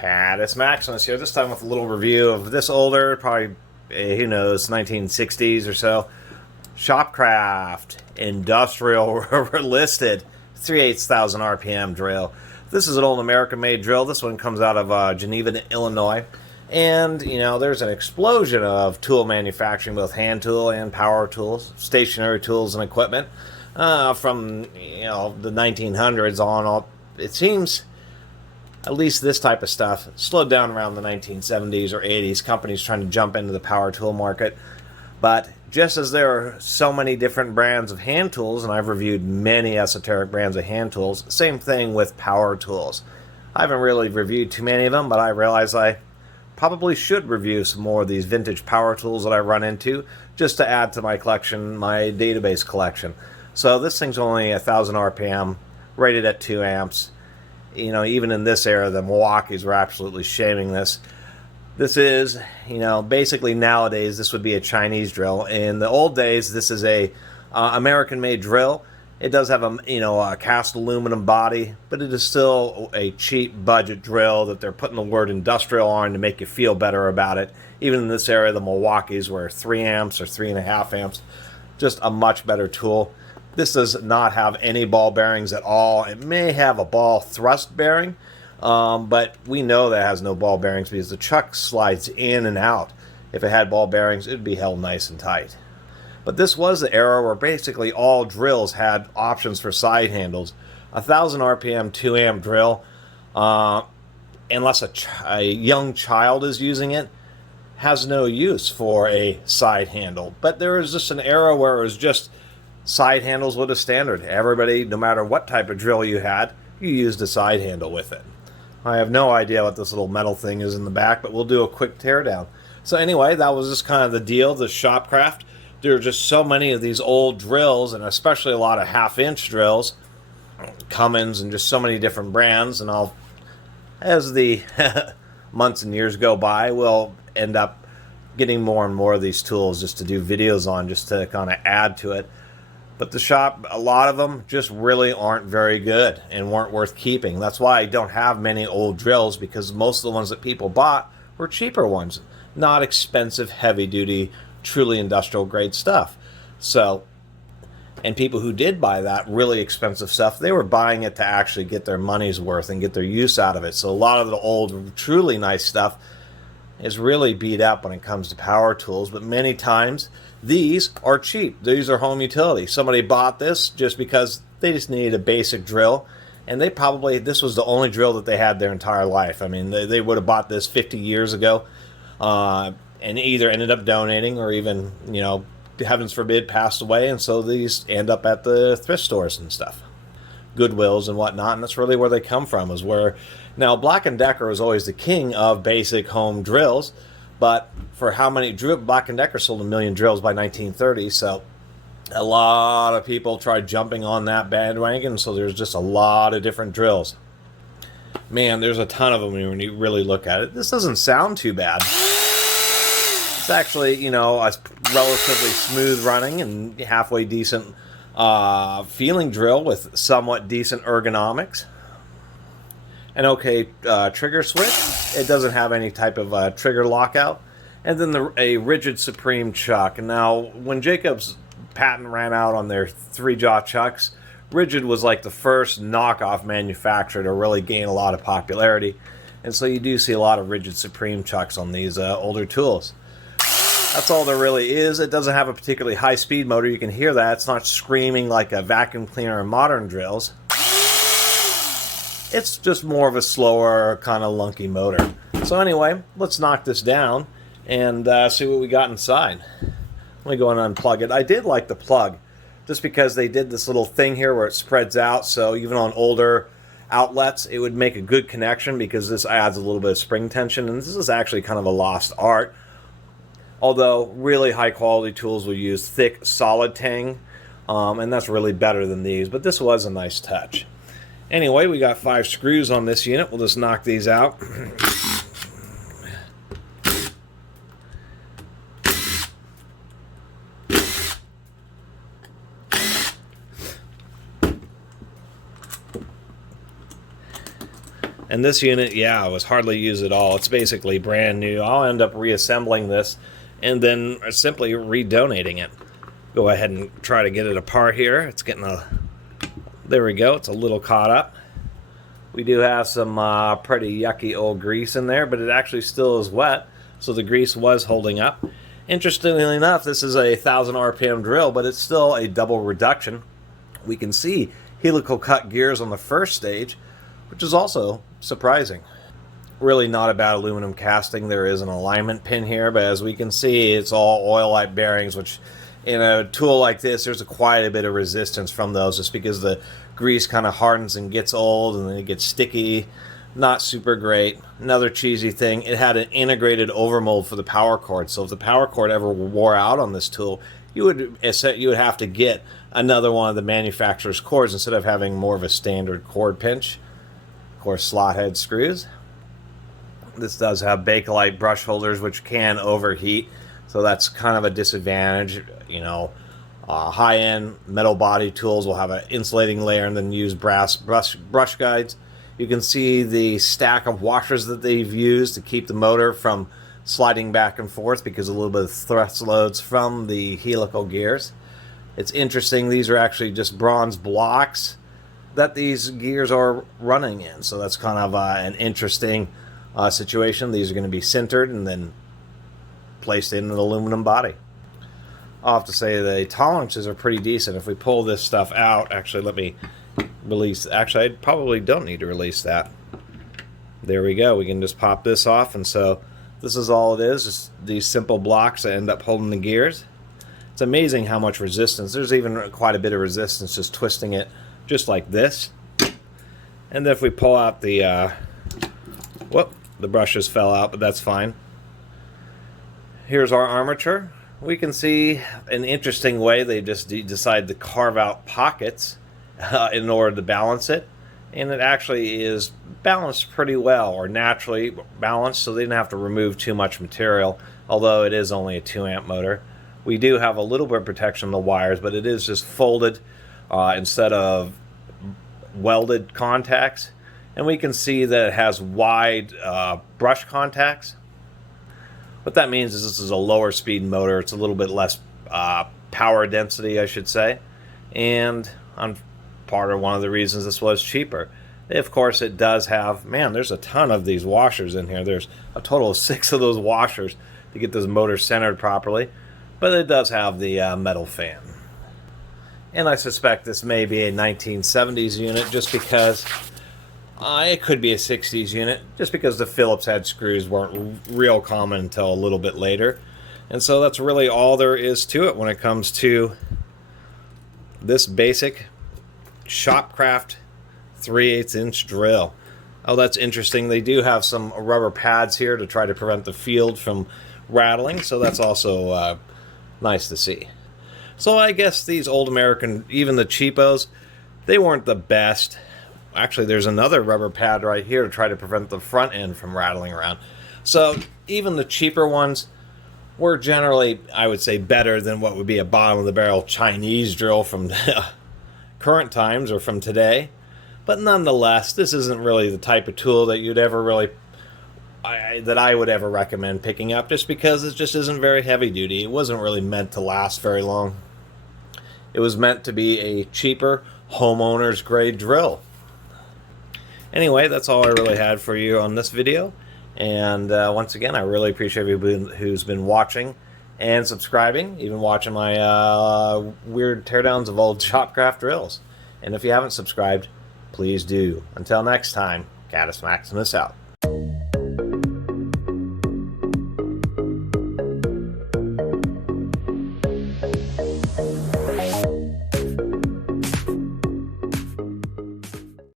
Catus Maximus here, this time with a little review of this older, probably, who knows, 1960s or so, Shopcraft Industrial listed 3/8,000 RPM drill. This is an old American-made drill. This one comes out of Geneva, Illinois. And, you know, there's an explosion of tool manufacturing, both hand tool and power tools, stationary tools and equipment, from, you know, the 1900s on. It seems, at least this type of stuff, slowed down around the 1970s or 80s, companies trying to jump into the power tool market. But just as there are so many different brands of hand tools, and I've reviewed many esoteric brands of hand tools, same thing with power tools. I haven't really reviewed too many of them, but I realize I probably should review some more of these vintage power tools that I run into, just to add to my collection, my database collection. So this thing's only 1,000 RPM, rated at 2 amps. You know, even in this era, the Milwaukees were absolutely shaming this. This is, you know, basically nowadays this would be a Chinese drill. In the old days, this is a American-made drill. It does have a cast aluminum body, but it is still a cheap budget drill that they're putting the word industrial on to make you feel better about it. Even in this area, the Milwaukees were 3 amps or 3.5 amps, just a much better tool. This does not have any ball bearings at all. It may have a ball thrust bearing, but we know that it has no ball bearings because the chuck slides in and out. If it had ball bearings, it would be held nice and tight. But this was the era where basically all drills had options for side handles. 1,000 RPM 2 amp drill, unless a young child is using it, has no use for a side handle. But there was just an era where it was just side handles were the standard. Everybody, no matter what type of drill you had, you used a side handle with it. I have no idea what this little metal thing is in the back, but we'll do a quick teardown. So anyway, that was just kind of the deal, the Shopcraft. There are just so many of these old drills, and especially a lot of half-inch drills, Cummins, and just so many different brands. And as the months and years go by, we'll end up getting more and more of these tools just to do videos on, just to kind of add to it. But the shop, a lot of them just really aren't very good and weren't worth keeping. That's why I don't have many old drills, because most of the ones that people bought were cheaper ones, not expensive, heavy-duty, truly industrial grade stuff. So, and people who did buy that really expensive stuff, they were buying it to actually get their money's worth and get their use out of it. So a lot of the old, truly nice stuff is really beat up when it comes to power tools, but many times these are cheap. These are home utility. Somebody bought this just because they just needed a basic drill, and this was the only drill that they had their entire life. I mean, they would have bought this 50 years ago, and either ended up donating or even, you know, heavens forbid, passed away, and so these end up at the thrift stores and stuff, Goodwills and whatnot, and that's really where they come from. Is where now Black & Decker was always the king of basic home drills, but for how many Black & Decker sold 1 million drills by 1930, so a lot of people tried jumping on that bandwagon, so there's just a lot of different drills. Man, there's a ton of them when you really look at it. This doesn't sound too bad. It's actually, you know, a relatively smooth running and halfway decent feeling drill with somewhat decent ergonomics. An okay trigger switch. It doesn't have any type of trigger lockout. And then a rigid Supreme chuck. Now, when Jacob's patent ran out on their 3-jaw chucks, rigid was like the first knockoff manufacturer to really gain a lot of popularity. And so you do see a lot of rigid Supreme chucks on these older tools. That's all there really is. It doesn't have a particularly high-speed motor. You can hear that. It's not screaming like a vacuum cleaner in modern drills. It's just more of a slower, kind of lunky motor. So anyway, let's knock this down and see what we got inside. Let me go and unplug it. I did like the plug, just because they did this little thing here where it spreads out, so even on older outlets, it would make a good connection, because this adds a little bit of spring tension, and this is actually kind of a lost art. Although really high quality tools will use thick solid tang, and that's really better than these, but this was a nice touch. Anyway, we got 5 screws on this unit. We'll just knock these out. And this unit, yeah, was hardly used at all. It's basically brand new. I'll end up reassembling this and then simply redonating it. Go ahead and try to get it apart here. It's getting a... There we go. It's a little caught up. We do have some pretty yucky old grease in there, but it actually still is wet, so the grease was holding up. Interestingly enough, this is a 1,000 RPM drill, but it's still a double reduction. We can see helical cut gears on the first stage, which is also surprising. Really not a bad aluminum casting. There is an alignment pin here, but as we can see, it's all oil-like bearings, which in a tool like this, there's quite a bit of resistance from those, just because the grease kind of hardens and gets old, and then it gets sticky. Not super great. Another cheesy thing, it had an integrated overmold for the power cord, so if the power cord ever wore out on this tool, you would have to get another one of the manufacturer's cords instead of having more of a standard cord pinch. Of course, slot head screws. This does have Bakelite brush holders, which can overheat, so that's kind of a disadvantage. You know, high-end metal body tools will have an insulating layer and then use brass brush guides. You can see the stack of washers that they've used to keep the motor from sliding back and forth because of a little bit of thrust loads from the helical gears. It's interesting, these are actually just bronze blocks that these gears are running in, so that's kind of an interesting situation. These are going to be sintered and then placed in an aluminum body. I'll have to say the tolerances are pretty decent. If we pull this stuff out, actually let me release, actually I probably don't need to release that. There we go, we can just pop this off, and so this is all it is, just these simple blocks that end up holding the gears. It's amazing how much resistance, there's even quite a bit of resistance just twisting it just like this. And then if we pull out the, whoop, the brushes fell out, but that's fine. Here's our armature. We can see an interesting way they just decided to carve out pockets in order to balance it, and it actually is balanced pretty well, or naturally balanced, so they didn't have to remove too much material, although it is only a 2-amp motor. We do have a little bit of protection on the wires, but it is just folded instead of welded contacts, and we can see that it has wide brush contacts. What that means is this is a lower speed motor. It's a little bit less power density, I should say, and on part of one of the reasons this was cheaper. Of course, it does have, man, there's a ton of these washers in here. There's a total of 6 of those washers to get this motor centered properly, but it does have the metal fan. And I suspect this may be a 1970s unit, just because it could be a 60s unit, just because the Phillips head screws weren't real common until a little bit later. And so that's really all there is to it when it comes to this basic Shopcraft 3/8" drill. Oh, that's interesting. They do have some rubber pads here to try to prevent the field from rattling, so that's also nice to see. So I guess these old American, even the cheapos, they weren't the best. Actually, there's another rubber pad right here to try to prevent the front end from rattling around. So even the cheaper ones were generally, I would say, better than what would be a bottom-of-the-barrel Chinese drill from current times or from today. But nonetheless, this isn't really the type of tool that you'd ever really, that I would ever recommend picking up, just because it just isn't very heavy duty. It wasn't really meant to last very long. It was meant to be a cheaper homeowner's grade drill. Anyway, that's all I really had for you on this video. And once again, I really appreciate everybody who's been watching and subscribing, even watching my weird teardowns of old Shopcraft drills. And if you haven't subscribed, please do. Until next time, Catus Maximus out.